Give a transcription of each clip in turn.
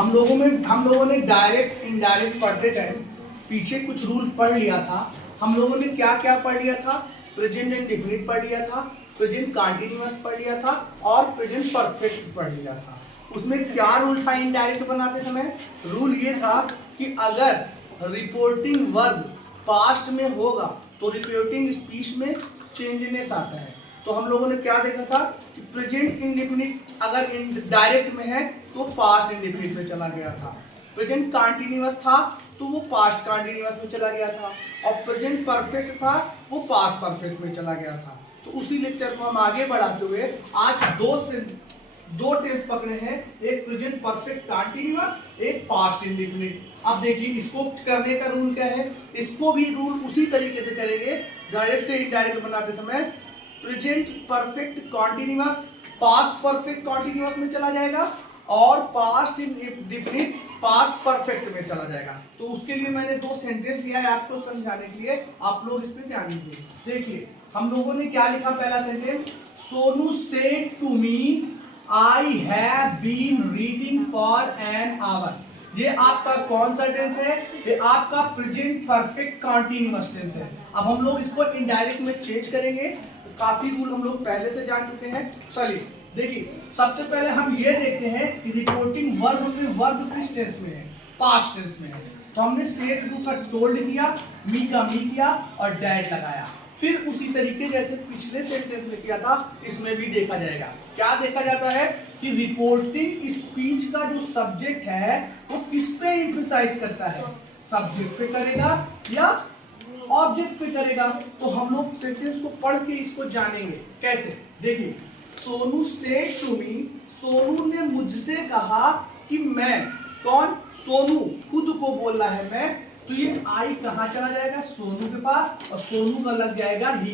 हम लोगों ने डायरेक्ट इनडायरेक्ट पढ़ते टाइम पीछे कुछ रूल पढ़ लिया था। हम लोगों ने क्या क्या पढ़ लिया था? प्रेजेंट इंडेफिनिट पढ़ लिया था, प्रेजेंट कंटीन्यूअस पढ़ लिया था और प्रेजेंट परफेक्ट पढ़ लिया था। उसमें क्या रूल था इनडायरेक्ट बनाते समय? रूल ये था कि अगर रिपोर्टिंग वर्ब पास्ट में होगा तो रिपोर्टिंग स्पीच में चेंजनेस आता है। तो हम लोगों ने क्या देखा था कि प्रेजेंट इंडेफिनिट अगर डायरेक्ट में है तो पास्ट इंडेफिनिट में चला गया था, प्रेजेंट कंटीन्यूअस था तो वो पास्ट कंटीन्यूअस में चला गया था, और प्रेजेंट परफेक्ट था वो पास्ट परफेक्ट में चला गया था। तो उसी लेक्चर को हम आगे बढ़ाते हुए आज दो टेस्ट पकड़े हैं, एक प्रेजेंट परफेक्ट कंटीन्यूअस, एक पास्ट इंडेफिनिट। अब देखिए इसको करने का रूल क्या है, इसको भी रूल उसी तरीके से करेंगे डायरेक्ट से इनडायरेक्ट बनाते समय। Present perfect continuous past perfect continuous में चला जाएगा और पास्ट इंडेफिनिट पास्ट परफेक्ट में चला जाएगा। तो उसके लिए मैंने दो सेंटेंस लिया है आपको समझाने के लिए, आप लोग इस पे ध्यान दीजिए। देखिए हम लोगों ने क्या लिखा, पहला sentence, Sonu said to me I have been reading for an hour. ये आपका कौन सा टेंस है? ये आपका प्रेजेंट परफेक्ट कंटीन्यूअस टेंस है। अब हम लोग इसको इनडायरेक्ट में चेंज करेंगे, काफी रूल हम लोग पहले से जान चुके हैं। चलिए देखिए, सबसे पहले हम ये देखते हैं कि रिपोर्टिंग वर्ब में वर्ब किस टेंस में है? पास्ट टेंस में है। तो हमने सेड टू का टोल्ड किया, मी का मी किया और डैड लगाया। फिर उसी तरीके जैसे पिछले सेंटेंस में किया था इसमें भी देखा जाएगा। क्या देखा जाता है कि रिपोर्टिंग स्पीच का जो सब्जेक्ट है वो किस पे एम्फसाइज करता है? सब्जेक्ट पे करेगा या ऑब्जेक्ट पे करेगा? तो हम लोग सेंटेंस को पढ़ के इसको जानेंगे। कैसे? देखिए, Sonu said to me, Sonu ने मुझसे कहा कि मैं, कौन? सोनू खुद को बोल रहा है मैं, तो ये आई कहाँ चला जाएगा? सोनू के पास, और सोनू का लग जाएगा ही,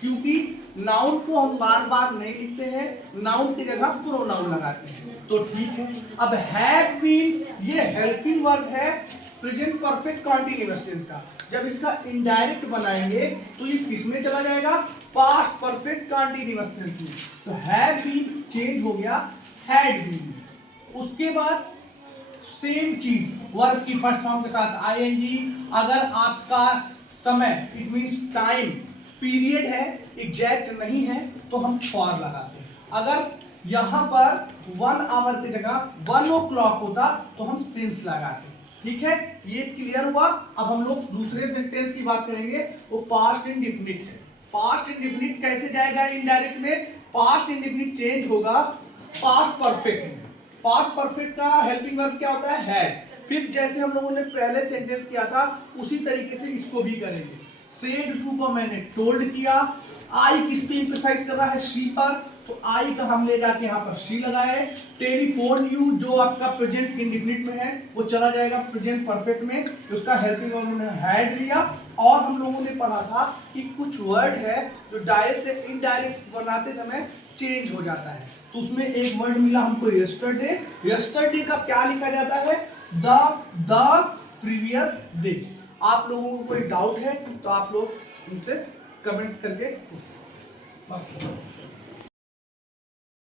क्योंकि नाउन को हम बार बार नहीं लिखते हैं, नाउन की जगह प्रोनाउन लगाते हैं। तो ठीक है। अब हैव बीन ये हेल्पिंग वर्ब है प्रेजेंट परफेक्ट कंटीन्यूअस टेंस का। जब इसका इनडायरेक्ट बनाएंगे तो ये किस में चला जाएगा? पास्ट परफेक्ट कंटीन्यूअस टेंस में। तो हैव बीन चेंज हो गया हैड बीन। उसके बाद सेम चीज वर्ब की फर्स्ट फॉर्म के साथ आईएनजी। अगर आपका समय, इट मींस टाइम पीरियड है, एग्जैक्ट नहीं है, तो हम फॉर लगाते हैं। अगर यहां पर 1 आवर की जगह 1 o'clock होता तो हम सिंस लगाते। ठीक है, ये क्लियर हुआ। अब हम लोग दूसरे सेंटेंस की बात करेंगे, वो पास्ट इंडेफिनिट है। पास्ट इंडेफिनिट कैसे जाएगा इनडायरेक्ट में? पास्ट इंडेफिनिट चेंज होगा पास्ट परफेक्ट में। पास्ट परफेक्ट का हेल्पिंग वर्ब क्या होता है? हैड। फिर जैसे हम लोगों ने पहले सेंटेंस किया था उसी तरीके से इसको भी करेंगे। सेड टू को मैंने टोल्ड किया, आई किस पे एम्फसाइज कर रहा है? शी पर, तो आई का हम ले जाके यहाँ पर शी लगाए। टेलीफोन यू जो आपका प्रेजेंट इंडेफिनिट में है वो चला जाएगा प्रेजेंट परफेक्ट में, उसका हेल्पिंग वर्ब ने हैड लिया। और हम लोगों ने पढ़ा था कि कुछ वर्ड है जो डायरेक्ट से इनडायरेक्ट बनाते समय चेंज हो जाता है। तो उसमें एक वर्ड मिला हमको यस्टरडे। यस्टरडे का क्या लिखा जाता है? The previous day. आप लोगों को कोई डाउट है तो आप लोग उनसे कमेंट करके पूछ सकते हैं। बस।